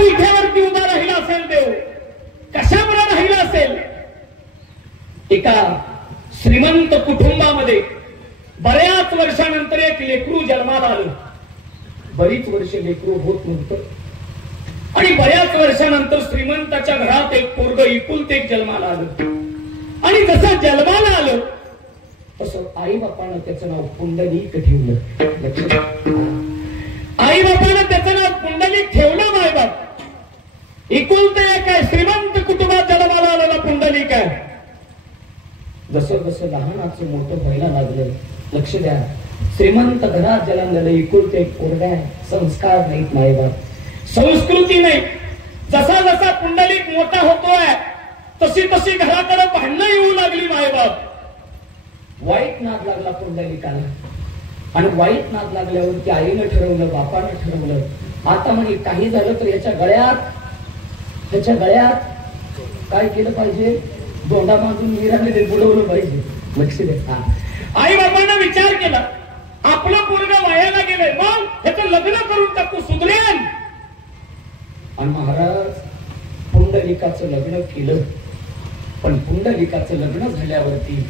विठ्यावरती उभा राहिला असेल देव, कशामुळे राहिला असेल? एका श्रीमंत कुटुंबामध्ये बऱ्याच वर्षानंतर एक लेकरू जन्माला आलं. बरीच वर्ष लेकरू होत नव्हतं आणि बऱ्याच वर्षानंतर श्रीमंताच्या घरात एक पोरग एकुलते एक जन्माला आलं. आणि जसं जन्माला आलं तसं आई बापानं त्याचं नाव पुंडलिक ठेवलं. आई बापानं त्याचं नाव पुंडलिक ठेवलं. मायबाप एकुलते एक आहे, श्रीमंत कुटुंबात जन्माला आलेला पुंडलिक आहे. जसं जसं लहानाचं मोठं व्हायला लागलं, लक्ष द्या, श्रीमंत घरात जन्मलेलं एकुलते एक पोरगा आहे. संस्कार नाहीत मायबाप, संस्कृती नाही. जसा जसा पुंडलिक मोठा होतोय तशी तशी घराकडे भांडणं येऊ लागली मायबाप. वाईट नाद लागला पुंडलिकाला आणि वाईट नाद लागल्यावरती आईनं ठरवलं, बापानं ठरवलं, आता म्हणे काही झालं तर याच्या गळ्यात काय केलं पाहिजे? दोंडा बांधून मीराने बुडवलं पाहिजे. लक्ष द्या. आई बाबांना विचार केला, आपलं पोरगं वयाला गेलंय, मग ह्याचं लग्न करून टाकू, सुधरेल. आणि महाराज पुंडलिकाचं लग्न केलं. पण पुंडलिकाचं लग्न झाल्यावरती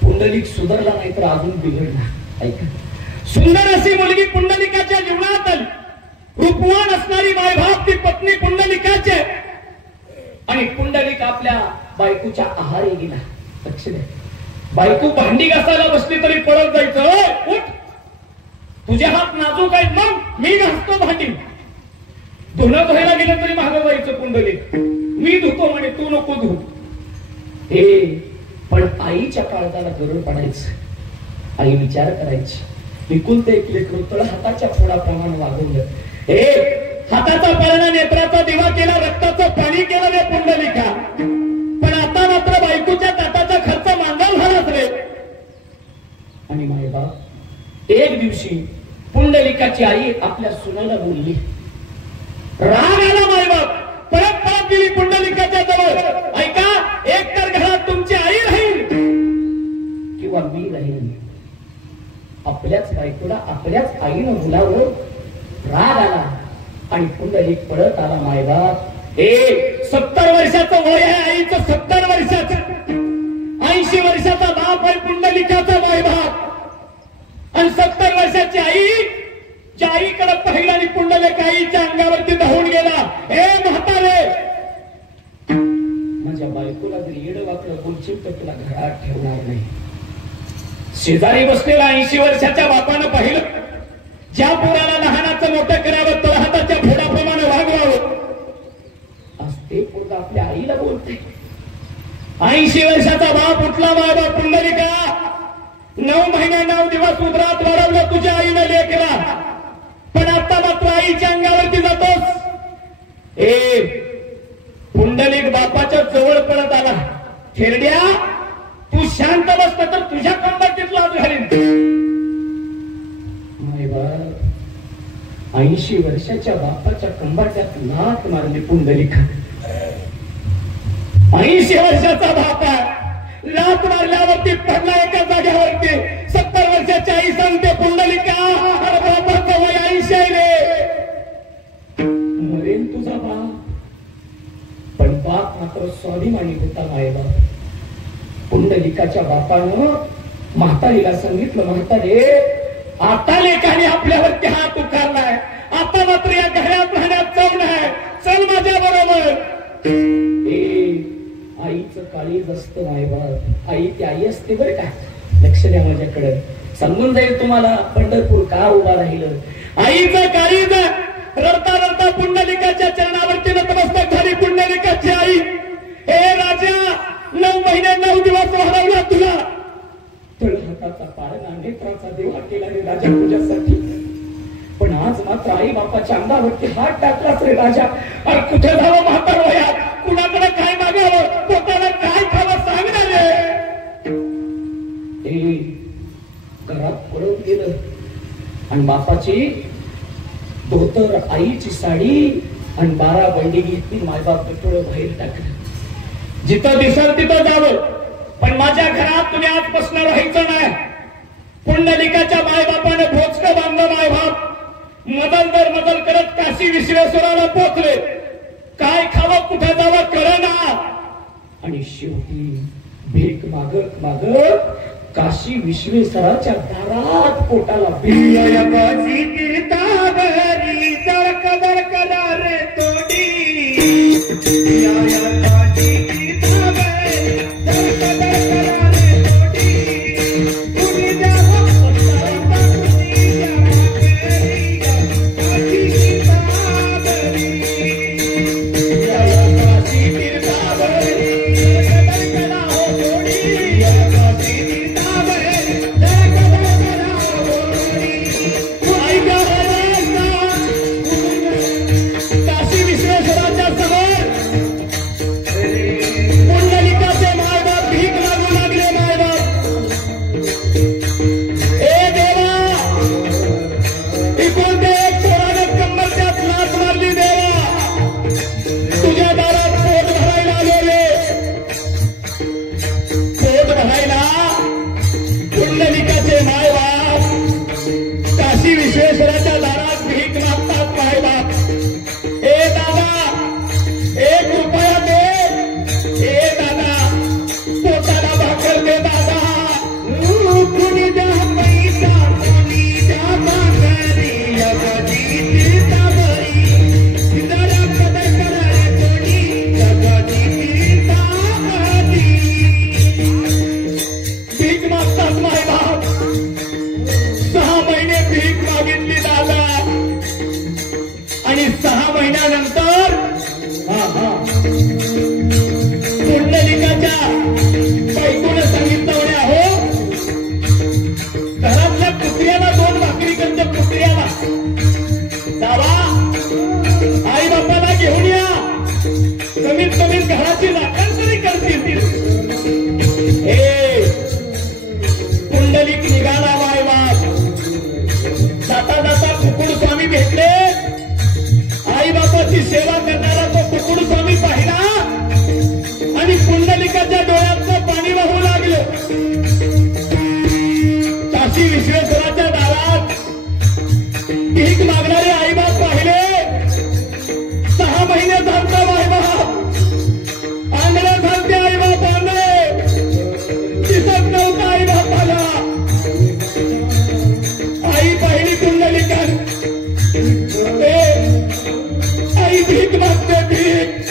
पुंडलिक सुधारला नाही तर अजून बिघडला. ऐका, सुंदर अशी मुलगी पुंडलिकाच्या जीवनात आली. रूपवान असणारी मायबाप ती पत्नी पुंडलिकाची. आणि पुंडलिक आपल्या बायकोच्या आहारी गेला. लक्ष द्या, बायको भांडी घासायला बसली तरी पळत जायचं, उठ, तुझे हात नाजूक आहेत, मग मी घासतो भांडी. धुणं धुवायला गेलं तरी मागं जायचं पुंडलिक, मी धुतो म्हणे, तू नको धु. हे पण आईच्या काळजाला गरुड पडायचं. आई विचार करायची, एकुलते एक लेकरू तळ हाताच्या फोडाप्रमाणे वागवलं. हे हाताचा पाळणा नेत्राचा दिवा केला, रक्ताचं पाणी केलं रे पुंडलिका. पण आता मात्र बायकोच्या ताटाचा खर्च मांगाल झालाच रे. आणि मायबाप एक दिवशी पुंडलिकाची आई आपल्या सुनेला बोलली. राग आला मायबाप, परत परत गेली पुंडलिकाच्या जवळ. ऐका, एक तर घरात तुमची आई राहील किंवा मी राहील. आपल्याच बायकोला आपल्याच आईनं बोलावं. राग आला आणि पुंडलिक पळत आला. मायबाप 70 वर्षाचं वय आहे आईचं, 70 वर्षाचं. 80 वर्षाचा बाप आहे पुंडलिकाचा मायबाप. आणि 70 वर्षाची आई ज्या आईकडे पाहिलं आणि पुंडलिक आईच्या अंगावरती धावून गेला. हे म्हातारे, माझ्या बायकोला जर येडं वाकडं बोलशील तर तुला घरात ठेवणार नाही. शेजारी बसलेला 80 वर्षाच्या बापानं पाहिलं, ज्या पोराला लहानाचं मोठं करावं तर हाताच्या फोडाप्रमाणे वागवावं. आज ते पोरगा आपल्या आईला बोलते. 80 वर्षाचा बाप उठला, बाबा पुंडलिका 9 महिने 9 दिवस उदरात वाढवलं तुझ्या आईनं लेकरा, पण आता मात्र आईच्या अंगावरती जातोस. पुंडलिक बापाच्या जवळ पडत आला. खेरड्या, तू शांत बसत तर तुझ्या कंबरतीत लाच घालीन. 80 वर्षाच्या बापाच्या कंबाट्यात लात मारली पुंडलिका. 80 वर्षाचा बाप आहे, लात मारल्यावरती पडला एका जाग्यावरती. 70 वर्षाची आई सांगते, पुंडलिका बापाचं वय 80 आहे रे, मरेन तुझा बाप. पण बाप मात्र स्वाभिमानी होता मायबाप. पुंडलिकाच्या बापानं म्हातारीला सांगितलं, म्हातारे आता लेकाने आपल्यावरती हात उकारलाय, आता मात्र या घरात राहण्यात चव नाही, चल माझ्या बरोबर. आईचं काळीज असतं मायबाप. आई ती आई असते बरं का. लक्ष द्या माझ्याकडे, सांगून जाईल तुम्हाला पंढरपूर का उभा राहिलं. आईचं काळीज. रडता रडता पुंडलिकाच्या चरणावरती नतमस्तक झाली पुंडलिकाची आई. हे राजा, 9 महिने 9 दिवस वाढवला तुला. तळ हाताचा पाळणा नेत्राचा देवा केला रे राजा तुझ्यासाठी. पण आज मात्र आई बापाच्या अंगावरती हात टाकलाच रे राजा. अरे कुठे जावं म्हातार वयात, कुणाकडे काय मागावं, पोटाला काय खावं सांग ना रे. घरात पळून गेलं आणि बापाची धोतर, आईची साडी आणि 12 बंडी घेतली. मायबाप डोळं बाहेर टाकलं. जिथं दिसल तिथं जावं, पण माझ्या घरात तुम्ही आजपासून राहायचं नाही. पुंडलिकाच्या मायबापाने भोजकं बांधलं. मायबाप मदल दर मदल करत काशी विश्वेश्वराला पोचले. काय खावं कुठं जावं कळना आणि शेवटी भीक मागत मागत काशी विश्वेश्वराच्या दारात पोटाला बियाची कीर्तावरी जळक जळकला रे तोडी विश्वेश्वराच्या दारात भीक मागतात मायबाप. ए दादा 1 रुपया दे. ए दादा पोटाला भाकर दे दादा. कुणी द्या पैसा कुणी द्या भाकरी जगाची तीर्थावरी जरा कदर करा रे कोणी जगाची तीर्थावरी. भीक मागतात मायबाप. 6 महिने भीक मागितली दादा आणि 6 महिन्यानंतर पुंडलिकाच्या बायकोने सांगितलं म्हणे अहो घरातल्या कुत्र्याला 2 भाकरी करते कुत्र्याला जावा आई बापाला घेऊन या कमीत कमी घराची राखण तरी करतील. हे पुंडलिक निघाला मायबाप. जाता जाता कुकुड स्वामी भेटले. आई बापाची सेवा करणारा तो कुकुड स्वामी पाहिला आणि पुंडलिकाच्या डोळ्यातलं पाणी वाहू लागलं. काशी विश्वेश्वराच्या दारात भीक मागणारे आई बाप पाहिले. 6 महिने झालता मायबाप. आंधळे झालते आई बाप आंधळे. दिसत नव्हता आई बापाला. आई पाहिली पुंडलिकान. आई भीक मागते भीक.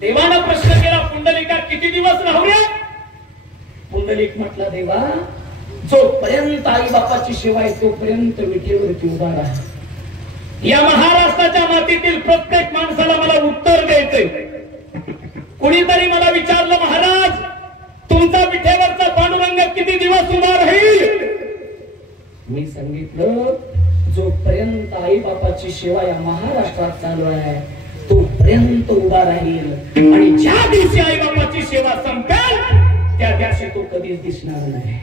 देवानं प्रश्न केला, पुंडलिका किती दिवस राहू रे? पुंडलिक म्हटला, देवा जोपर्यंत आई बापाची सेवा आहे तोपर्यंत विठेवरती उभा राहा. या महाराष्ट्राच्या मातीतील प्रत्येक माणसाला मला उत्तर द्यायचंय. कुणीतरी मला विचारलं, महाराज तुमचा विठेवरचा पांडुरंग किती दिवस उभा राहील? मी सांगितलं, जोपर्यंत आई बापाची सेवा या महाराष्ट्रात चालू आहे तोपर्यंत उभा राहील. आणि ज्या दिवशी आई बापाची सेवा संपेल त्या दिवशी तो कधीच दिसणार नाही.